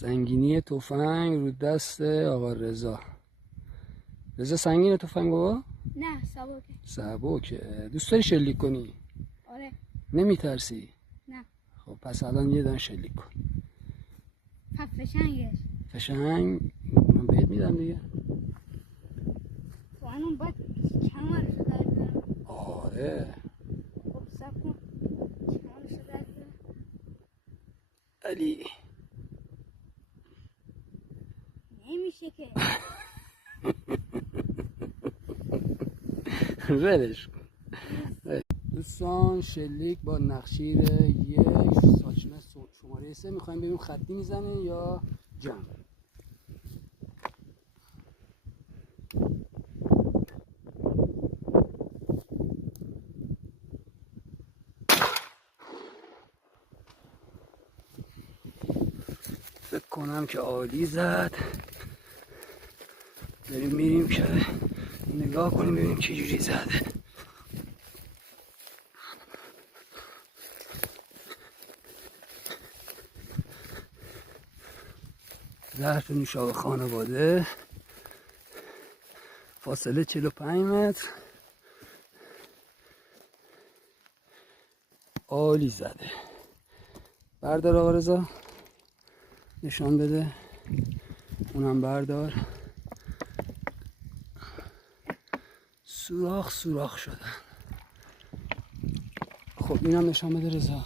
سنگینی تفنگ رو دست آقا رضا. رضا سنگینه تفنگ بابا؟ نه سبکه. سبکه. دوست داری شلیک کنی؟ آره. نمیترسی؟ نه. خب پس الان یه دونه شلیک کن. فشنگش. فشنگ من بهت میدم دیگه. تو الان باید کمرشو در بیارم. آره. خب صبر کن کمرشو در بیارم. علی نمیشه که. ولش کن. دوستان شلیک با نقشیر 1 ساچمه شماره 3 میخوایم ببینیم خطی میزنه یا جمع. فکر کنم که عالی زد. بریم میریم که نگاه کنیم ببینیم چه جوری زده. ظرف نوشابه خانواده، فاصله 45 متر. عالی زده. بردار آقا رضا، نشان بده. اونم بردار. سوراخ سوراخ شدن. خب اینم نشان بده رضا.